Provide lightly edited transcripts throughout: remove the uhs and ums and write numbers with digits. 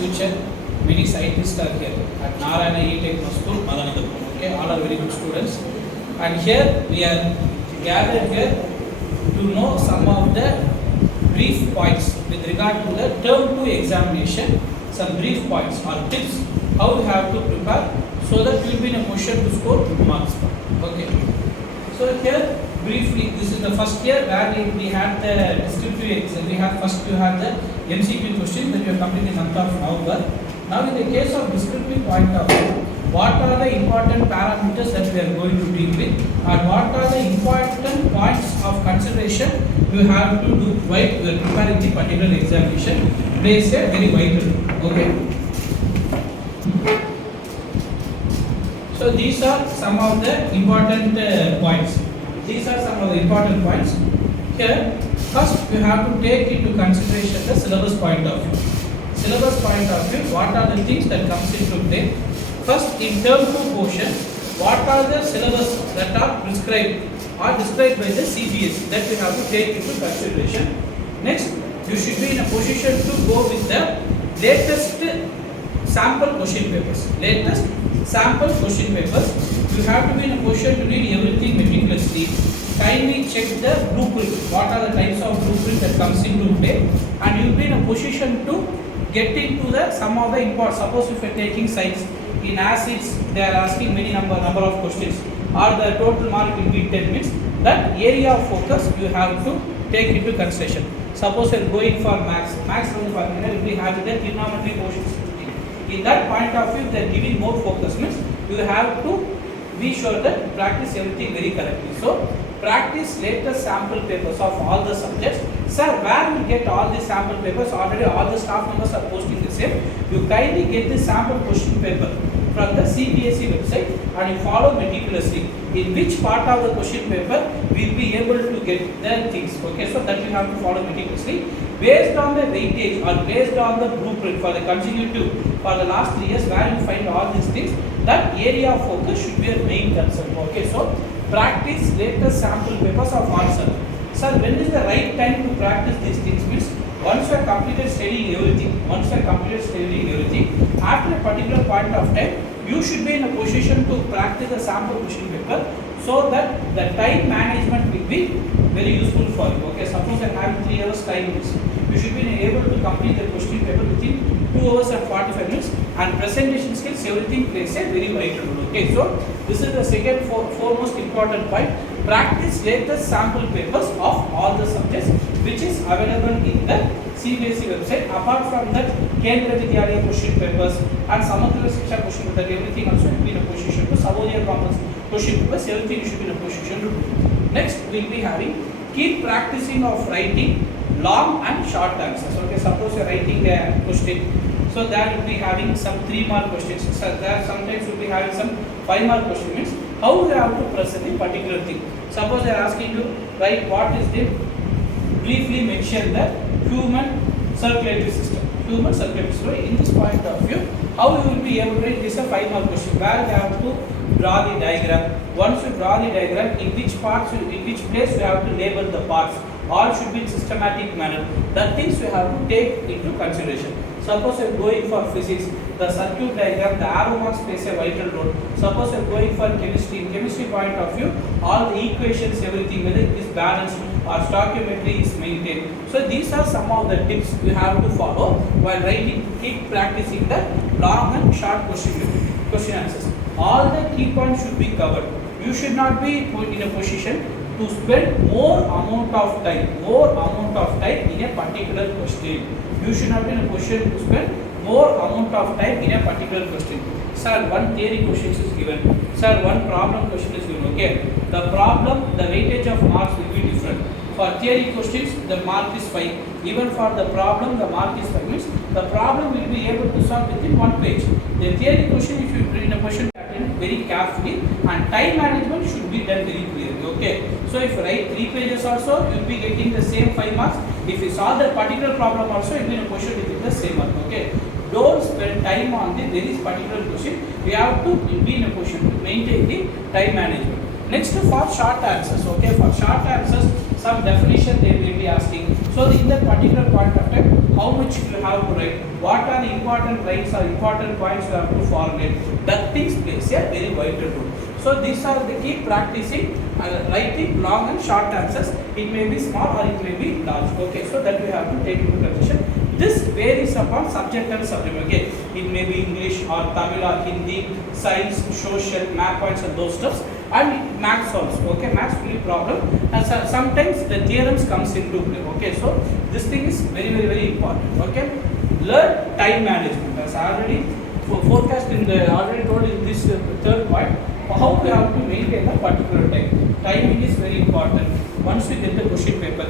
future many scientists are here at Narayana Techno School, Madhananthapuram. Okay, all are very good students. And here we are gathered here to know some of the brief points with regard to the term 2 examination. Some brief points or tips how you have to prepare so that you will be in a position to score good marks. Okay. So here briefly, this is the first year where we had the descriptive exam. We had first you had the MCQ questions that you have completed in the month of November. Now in the case of descriptive point of view, what are the important parameters that we are going to deal with and what are the important points of consideration you have to do while you are preparing the particular examination plays a very vital role. Okay. So these are some of the important points. These are some of the important points. Here, first you have to take into consideration the syllabus point of view. Syllabus point of view, what are the things that comes into play? First, in term 2 portion, what are the syllabus that are prescribed or described by the Cbse that you have to take into consideration. Next, you should be in a position to go with the latest sample question papers. Latest sample question papers. You have to be in a position to read everything meticulously. Kindly check the blueprint. What are the types of blueprint that comes into play, and you will be in a position to get into the some of the important. Suppose if you are taking science, in acids they are asking many number of questions, or the total mark will be 10 minutes. That area of focus you have to take into consideration. Suppose you are going for max only for will be having the trigonometry portions. In that point of view, they are giving more focus means you have to be sure that you practice everything very correctly. So practice latest sample papers of all the subjects. Sir, where you get all the sample papers? Already all the staff members are posting the same. You kindly get the sample question paper from the Cbse website and you follow meticulously in which part of the question paper we will be able to get the things. Okay, so that you have to follow meticulously based on the weightage or based on the blueprint for the consecutive for the last 3 years where you find all these things. That area of focus should be a main concern. Okay, so practice latest sample papers of all subjects. Sir, when is the right time to practice these things? Means once you have completed studying everything, after a particular point of time, you should be in a position to practice the sample question paper so that the time management will be very useful for you. Okay, suppose I have 3 hours time, you should be able to complete the question paper within 2 hours and 45 minutes, and presentation skills, everything plays a very vital role. Okay, so this is the second foremost important point. Practice latest sample papers of all the subjects which is available in the Cbse website. Apart from that, Kendra Vidyalaya question papers and Samuddra Shiksha question papers, everything also will be in a position to Savodaya Complex question papers, everything you should be in a position to do. Next, we will be having keep practicing of writing long and short answers. Okay, suppose you are writing a question, so that will be having some 3 mark questions. So there sometimes will be having some 5 mark question. Means how you have to present a particular thing. Suppose they are asking you write what is the briefly mention the human circulatory system. Human circulatory system. In this point of view, how you will be able to write this a 5 mark question where you have to draw the diagram. Once you draw the diagram, in which parts, in which place you have to label the parts. All should be in systematic manner. That things you have to take into consideration. Suppose you are going for physics, the circuit diagram, the arrow marks plays a vital role. Suppose you are going for chemistry, in chemistry point of view, all the equations, everything, whether it is balanced or stoichiometry is maintained. So these are some of the tips you have to follow while writing. Keep practicing the long and short question answers. All the key points should be covered. You should not be put in a position to spend more amount of time in a particular question. You should not be in a position to spend more amount of time in a particular question. Sir, one theory question is given. Sir, one problem question is given. Okay, the problem, the weightage of marks will be different. For theory questions, the mark is 5. Even for the problem, the mark is 5. Means the problem will be able to solve within 1 page. The theory question, if you bring a question, attend very carefully, and time management should be done very clearly. Okay, so if you write 3 pages also, you will be getting the same 5 marks. If you solve that particular problem also, you will be in a position to get the same mark. Okay, don't spend time on the very particular question. We have to be in a position to maintain the time management. Next, for short answers. Okay, for short answers, some definition they will be asking. So in that particular point of time, how much you have to write, what are the important lines or important points you have to formulate. That things plays a very vital role. So these are the key practicing writing long and short answers. It may be small or it may be large. Okay, so that we have to take into consideration. This varies upon subject and subject. Okay, it may be English or Tamil or Hindi, science, social, math points and those stuffs, and maths also. Okay, maths will be problem, and sometimes the theorems comes into play. Okay, so this thing is very important. Okay, learn time management. As I already forecast in the already told in this third point, how we have to maintain a particular time. Timing is very important. Once we get the question paper,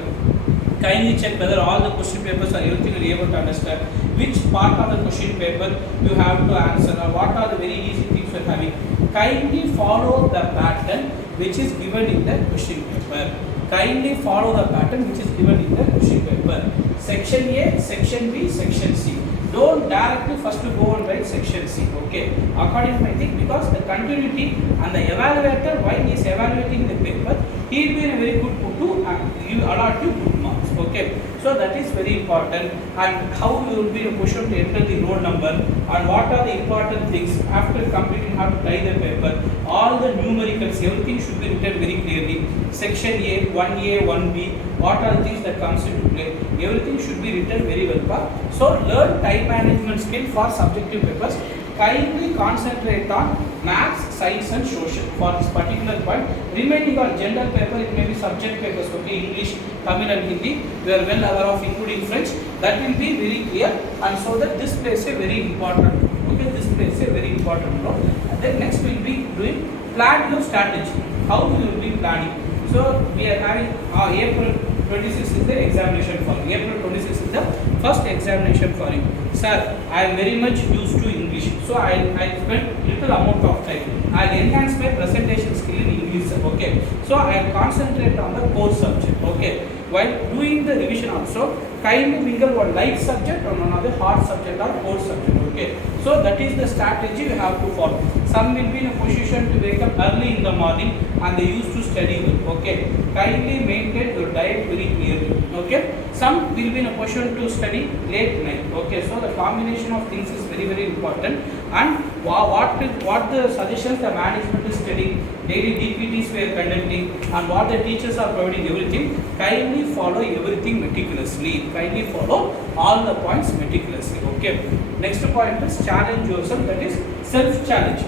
kindly check whether all the question papers are everything you are able to understand, which part of the question paper you have to answer, or what are the very easy things you are having. Kindly follow the pattern which is given in the question paper. Kindly follow the pattern which is given in the question paper. Section A, Section B, Section C. Don't directly first go and write Section C. Okay, according to my thing, because the continuity and the evaluator, while he is evaluating the paper, he will be in a very good mood to you allot you good marks. Okay, so that is very important. And how you will be in a position to enter the roll number, and what are the important things after completing, how to tie the paper, all the numericals, everything should be written very clearly. Section A, 1A, 1B, what are the things that comes into play, everything should be written very well. So learn time management skill for subjective papers. Kindly concentrate on maths, science and social for this particular point. Remaining on general paper, it may be subject papers, okay, English, Tamil and Hindi, we are well aware of, including French. That will be very clear, and so that this plays a very important role. Okay, this plays a very important role. And then next we will be doing plan your strategy. How you will be planning. So we are having April 26 is the examination for you. April 26 is the first examination for you. Sir, I am very much used to English, so I spent little amount of time. I will enhance my presentation skill in English. Okay, so I will concentrate on the core subject. Okay, while doing the revision also, kindly mingle one light subject and another hard subject or core subject. Okay, so that is the strategy you have to follow. Some will be in a position to wake up early in the morning and they used to study well. Okay, kindly maintain your diet very clearly. Okay, some will be in a position to study late night. Okay, so the combination of things is very important. And what the suggestions the management is studying, daily DPTs we are conducting, and what the teachers are providing, everything, kindly follow everything meticulously. Kindly follow all the points meticulously. Okay, next point is challenge yourself, that is self-challenge.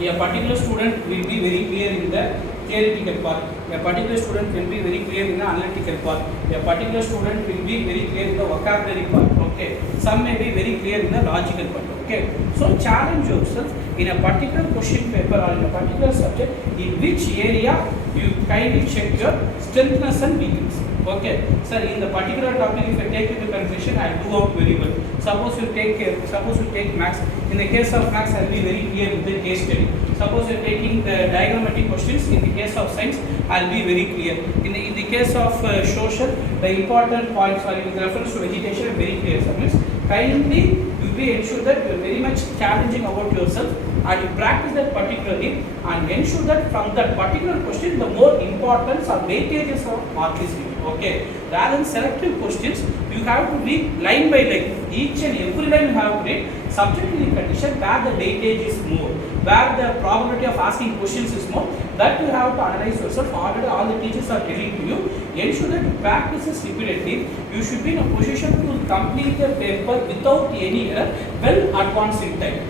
A particular student will be very clear in the theoretical part. A particular student will be very clear in the analytical part. A particular student will be very clear in the vocabulary part. Okay, some may be very clear in the logical part. Okay, so challenge yourself in a particular question paper or in a particular subject, in which area you kindly check your strengths and weaknesses. Okay, sir, in the particular topic, if I take into consideration, I will do out very well. Suppose you take maths. In the case of maths, I will be very clear with the case study. Suppose you are taking the diagrammatic questions. In the case of science, I will be very clear. In the case of social, the important points are with reference to vegetation, are very clear. So means kindly you be ensure that you are very much challenging about yourself, and you practice that particularly, and ensure that from that particular question, the more importance or weightages of mark is given. Okay, rather than selective questions, you have to read line by line. Each and every line you have to read subject to the condition where the weightage is more, where the probability of asking questions is more. That you have to analyze yourself. Already all the teachers are telling to you. Ensure that you practice this repeatedly. You should be in a position to complete the paper without any error, well advanced in time.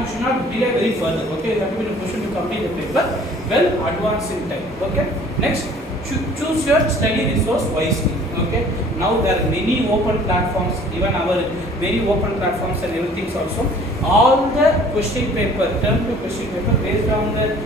You should not delay very further. Okay, you have to be in a position to complete the paper well advanced in time. Okay, next, choose your study resource wisely. Okay, now there are many open platforms, even our very open platforms and everything also. All the question paper, term to question paper based on the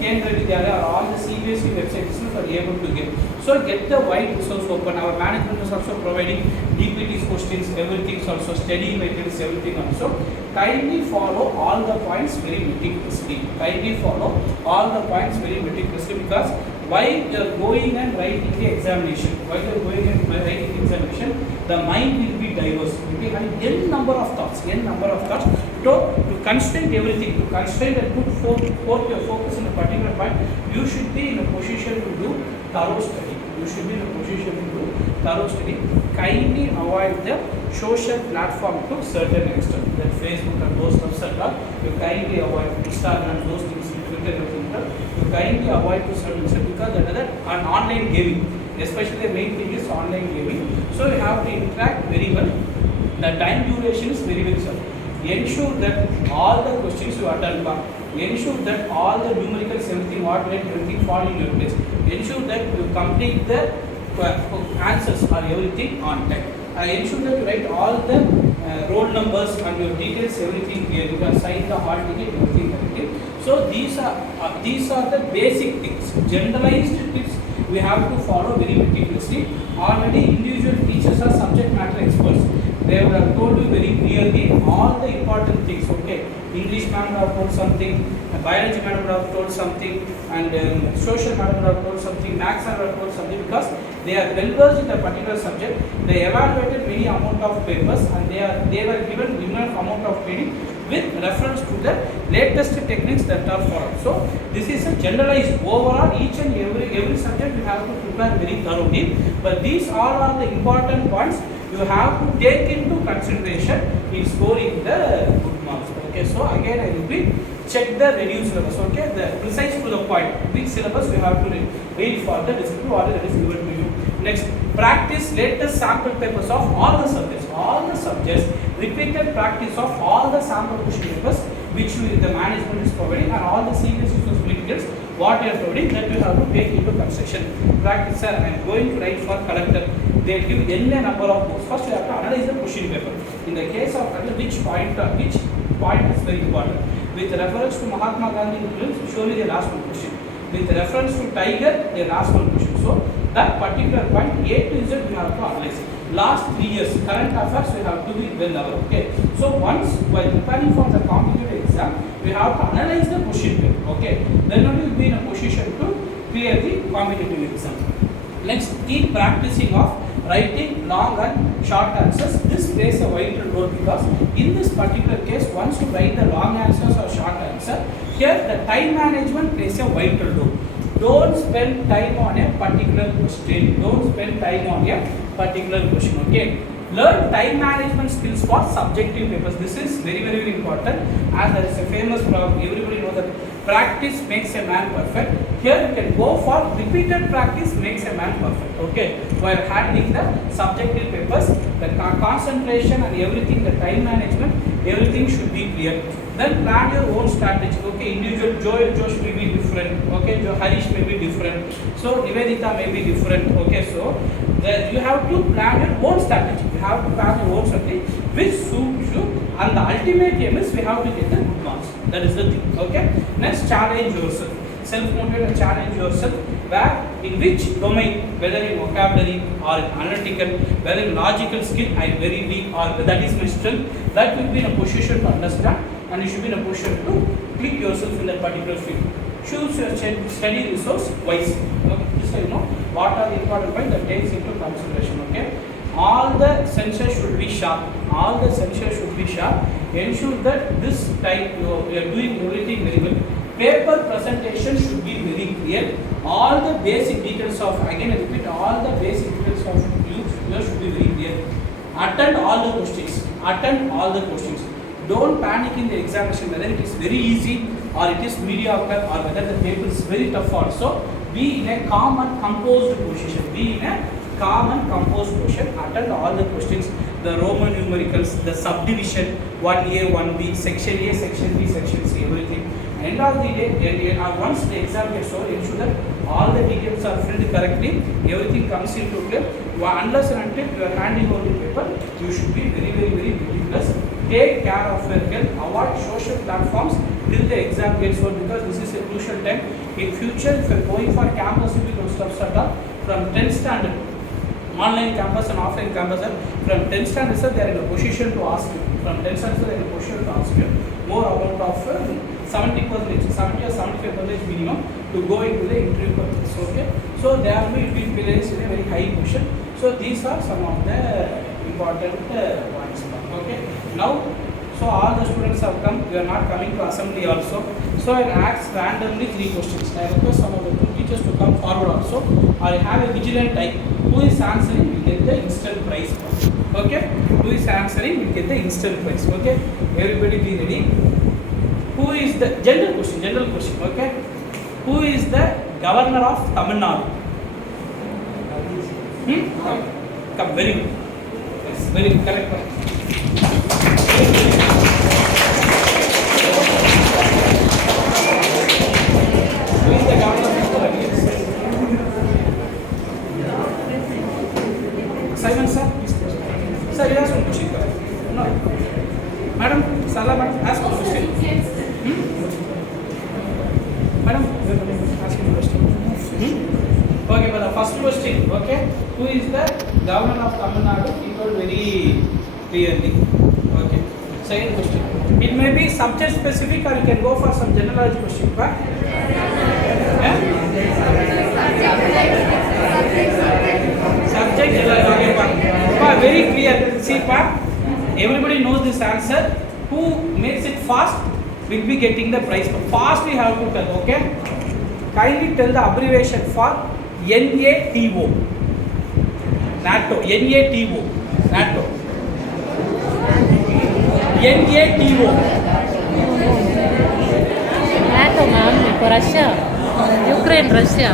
Kendra Vidyalaya or all the Cbse websites are able to get. So get the wide resource open. Our management is also providing DPTs questions, everything is also, study materials, everything also. Kindly follow all the points very meticulously. Kindly follow all the points very meticulously, because while you are going and writing the examination, the mind will be diverse. Okay, and n number of thoughts, to constrain everything, to constrain and put your focus in a particular point. You should be in a position to do thorough study. kindly avoid the social platform to certain extent. That Facebook and those stuff at all, you kindly avoid Instagram, those things, Twitter, everything. You kindly avoid to certain extent because that is an online gaming. Especially the main thing is online gaming. So you have to interact very well. The time duration is very short. Ensure that all the questions you attend, ensure that all the numericals, everything, what rate, everything fall in your place. Ensure that you complete the answers or everything on time. Ensure that you write all the roll numbers and your details, everything here. You can sign the hall ticket, everything correctly. So these are the basic things. Generalized tips we have to follow very meticulously. Already individual teachers are subject matter experts. They would have told you very clearly all the important things. Okay, English man would have told something, biology man would have told something, and social man would have told something, maths man would have told something, because they are well versed in a particular subject. They evaluated many amount of papers and they were given enough amount of training with reference to the latest techniques that are followed. So this is a generalized overall. Each and every subject you have to prepare very thoroughly, but these all are the important points you have to take into consideration in scoring the good marks. Okay, so again I repeat, check the reduced syllabus. Okay, the precise to the point which syllabus you have to read for the descriptive order that is given to you. Next, practice latest sample papers of all the subjects, repeated practice of all the sample question papers which the management is providing, and all the Cbse materials what you are providing, that you have to take into consideration. Practice, sir, I am going to write for collector. They give n number of books. First you have to analyze the question paper. In the case of which point is very important. With reference to Mahatma Gandhi films, surely they ask one question. With reference to Tiger, they ask one question. So that particular point A to Z we have to analyze. Last 3 years current affairs we have to be well aware. Okay. So once while preparing for the competitive exam, we have to analyze the question paper. Okay. Then only will be in a position to clear the competitive exam. Next, keep practicing of writing long and short answers. This plays a vital role because in this particular case, once you write the long answers or short answer, here the time management plays a vital role. Don't spend time on a particular question. Don't spend time on a particular question. Okay. Learn time management skills for subjective papers. This is very important, as there is a famous proverb. Everybody knows that practice makes a man perfect. Here you can go for repeated practice makes a man perfect. Okay, while handling the subjective papers, the concentration and everything, the time management, everything should be clear. Then plan your own strategy. Okay, individual Josh may be different. Okay, Harish may be different. So Nivedita may be different. Okay, so you have to plan your own strategy. You have to plan your own strategy which suits you, and the ultimate aim is we have to get the good marks. That is the thing. Okay. Next, challenge yourself. Self-motivate and challenge yourself. Where, in which domain, whether in vocabulary or in analytical, whether in logical skill I am very weak or that is my strength, that will be in a position to understand, and you should be in a position to click yourself in that particular field. Choose your study resource wisely. Okay, just so you know what are the important points that takes into consideration. Okay, all the sensors should be sharp. All the sensors should be sharp. Ensure that this time you are doing everything very well. Paper presentation should be very clear. All the basic details of, again I repeat, all the basic details of you should be very clear. Attend all the questions. Attend all the questions. Don't panic in the examination whether it is very easy or it is mediocre or whether the paper is very tough also. Be in a calm and composed position. Be in a calm and composed position. Attend all the questions. The Roman numericals, the subdivision, 1A, 1B, section A, section B, section C, everything. End of the day, once the exam gets over, ensure that all the details are filled correctly, everything comes into play. Unless and until you are handing over the paper, you should be very meticulous. Take care of your health. Avoid social platforms till the exam gets over, because this is a crucial time. In future, if you are going for campus, you will stuff from 10th standard, online campus and offline campus, from 10th standard, they are in a position to ask you. From 10th standard, they are in a position to ask you more amount of 70% or 75% minimum to go into the interview purpose. Okay, so they are being placed in a very high position. So these are some of the important points. Okay, now so all the students have come. We are not coming to assembly also. So I will ask randomly 3 questions. I request some of the 2 teachers to come forward also. I have a vigilant eye who is answering. will get the instant prize. Okay? Who is answering will get the instant prize. Okay? Everybody be ready. Who is the general question, okay? Who is the governor of Tamil Nadu? Come, very good. Yes, very good, correct. Who is the governor of Tamil Nadu? Simon sir, please. Sir, you ask one question. No. Madam, Sala madam, ask one question. Madam, ask one question. Okay, but the first question, okay, who is the governor of Tamil Nadu? He told very clearly. Okay. Second question. It may be subject specific or you can go for some generalized question. Right? Yeah? Subject generalized. Okay, but very clear. See, pa, everybody knows this answer. Who makes it fast will be getting the prize. But fast we have to tell. Okay. Kindly tell the abbreviation for NATO. NATO. NATO. NATO. NATO. NATO, ma'am. For Russia. Ukraine, Russia.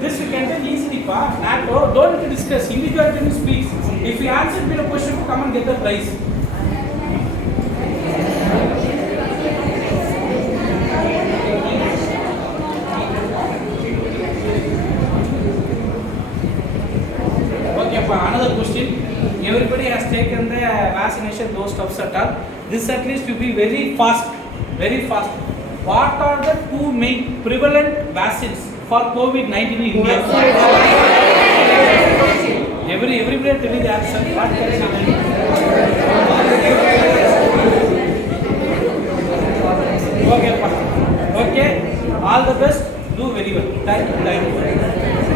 This you can tell easily, pa. NATO, don't discuss. Individual can speak. If you answer below question, come and get the prize. Okay, pa. Another question. Everybody has taken the vaccination, those stuffs at all. This at least will be very fast. Very fast. What are the two main prevalent vaccines for COVID-19 in India? Everybody tell me the answer. What can I tell you? Okay, okay. All the best. Do very well. Thank you.